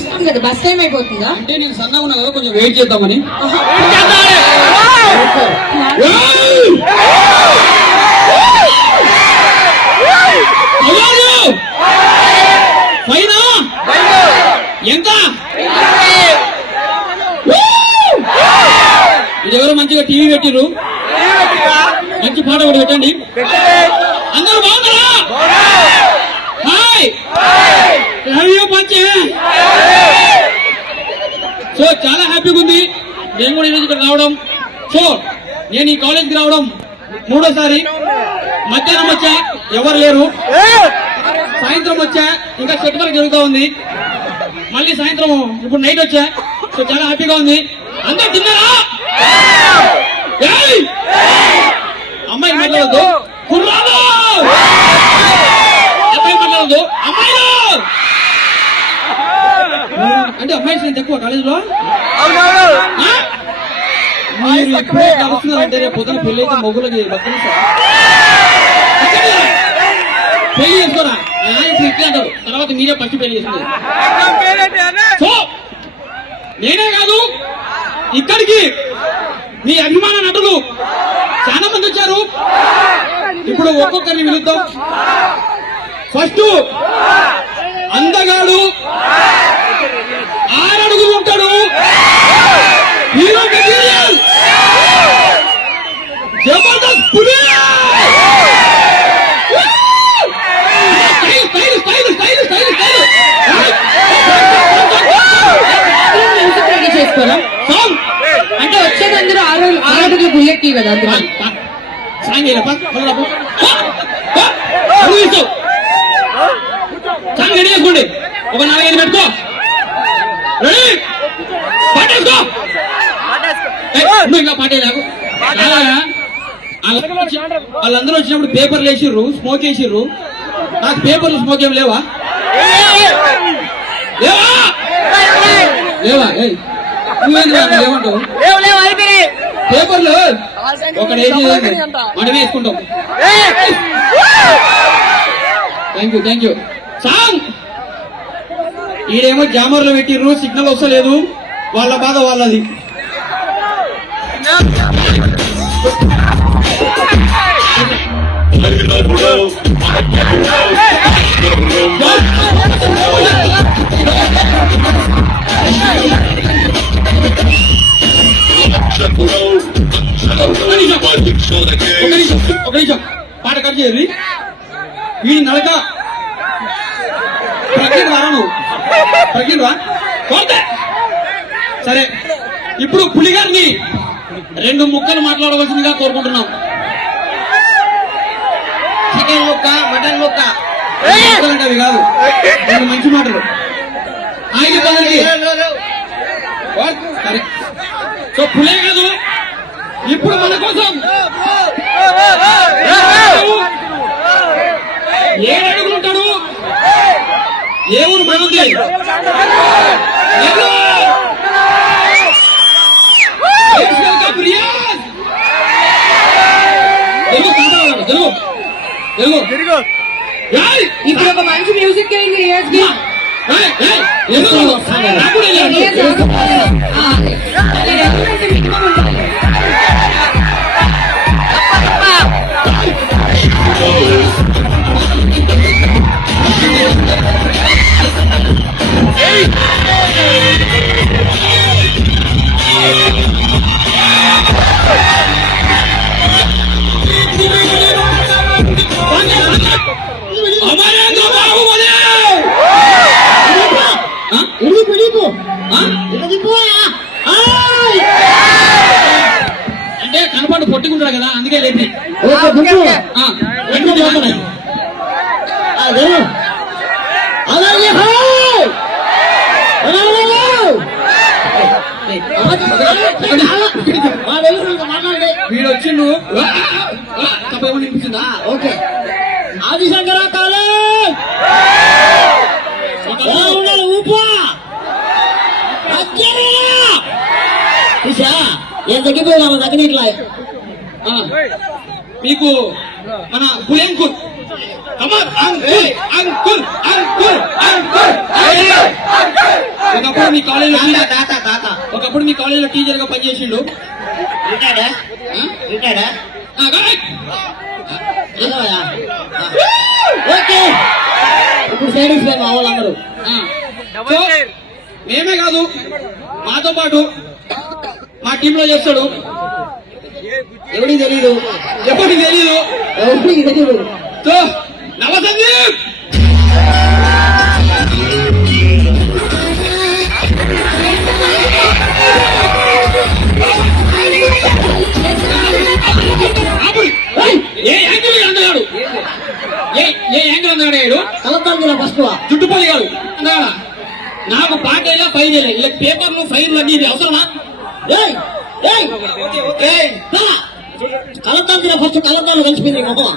కదా bus time అయిపోతుందా అంటే నేను సన్నగా ఉన్నా కదా కొంచెం వెయిట్ చేద్దామని. ఎంత ఇది ఎవరు మంచిగా టీవీ పెట్టిర్రు, మంచి పాట కూడా పెట్టండి. అందరూ బాగున్నారా? హాయ్ సో చాలా హ్యాపీగా ఉంది నేను కూడా ఈరోజు ఇక్కడ రావడం. సో నేను ఈ కాలేజ్కి రావడం మూడోసారి. మధ్యాహ్నం వచ్చా ఎవరు లేరు, సాయంత్రం వచ్చా ఇంకా సెట్ వర్క్ జరుగుతూ ఉంది, మళ్ళీ సాయంత్రం ఇప్పుడు నైట్ వచ్చా. సో చాలా హ్యాపీగా ఉంది. అందరూ తిన్నారా? అమ్మాయి మాట్లాడద్దు, కుర్రాలు అబ్బాయి మాట్లాడద్దు, అమ్మాయిలు అంటే అమ్మాయి స్ట్రెంత్ ఎక్కువ కాలేజీలో. కలుస్తున్నారంటే రేపు పొద్దున పెళ్లి అయితే మొగ్గులకి పెళ్లి చేసుకోరా ఇట్లా అంటారు, తర్వాత మీరే ఫస్ట్ పెళ్లి చేస్తున్నారు. సో నేనే కాదు ఇక్కడికి మీ అభిమాన నటులు చాలా మంది వచ్చారు. ఇప్పుడు ఒక్కొక్కరిని పిలుద్దాం. ఫస్ట్ అందగాడు 6 అడుగులు ఉంటాడు, హీరో మెటీరియల్ జబర్దస్త్ పులి, చేసుకోరా అంటే వచ్చేదందరూ 6 అడుగులు బుల్లెట్ కదా సాంగ్ సాంగ్ రెడీ చేసుకోండి. ఒక 4-5 పెట్టుకో, రెడీ పాటేసుకో. ఇంకా పాటే లేకు. వాళ్ళందరూ వచ్చినప్పుడు పేపర్లు వేసిర్రు, స్మోక్ వేసిర్రు. నాకు పేపర్లు స్మోక్ ఏం లేవా? లేవా లేవా లేవంటావు? పేపర్లు ఒకటి వేసి మనమే వేసుకుంటాం. Thank you. సాంగ్ ఈడేమో జామర్లో పెట్టిర్రు, సిగ్నల్ వస్తలేదు, వాళ్ళ బాధ వాళ్ళది. ఒక నిమిషం పాట కట్ చేయాలి. ఈ నడక సరే ఇప్పుడు పులిగారిని 2 ముక్కలు మాట్లాడవలసిందిగా కోరుకుంటున్నాం. చికెన్ ముక్క, మటన్ ముక్క అంటే అవి కాదు, 2 మంచి మాటలు. సరే సో పులే కాదు, ఇప్పుడు మన కోసం 7 అడుగులు ఉంటాడు. ఏ ఊరు మనది? ఇప్పుడు ఒక మంచి మ్యూజిక్ అంటే కనపడు పొట్టుకుంటాడు కదా, అందుకే లేపి వీడు వచ్చిండు. తప్పేమని వినిపించిందా? ఓకే. ఆదిశంకర కాలేజ్ ఏం తగ్గిపోయినా తగ్గనీట్లా మీకు మన పులెంకుల్ అంకుల్ అంకుల్ అంకుల్ అంకుల్ ఒకప్పుడు మీ కాలేజీలో తాత తాత ఒకప్పుడు మీ కాలేజీలో టీచర్ గా పనిచేసిండు. రిటైర్డా రిటైర్డా ఆ, correct. ఓకే ఇప్పుడు సాటిస్ఫై మా వాళ్ళందరూ. ఆ. సో, మేమే కాదు మాతో పాటు మా టీమ్ లో చేస్తాడు. ఎవరికి తెలియదు ఎవరికి తెలియదు. ఎవరికి తెలియదు. సో నవసందీప్ ఆపురి. ఏయ్, ఏ యాంగిల్ అందగాడు ఏ యాంగిల్ అందగాడు కలతాంగిన ఫస్ట్ జుట్టుపోయాడు అందగాడ. నాకు పాట అయినా ఫైన్ వేయలే ఇలా పేపర్లు ఫైన్లు అన్ని ఇది అవసరమా? కలతాంగిన ఫస్ట్ కలతాలు కలిసిపోయింది మొహం.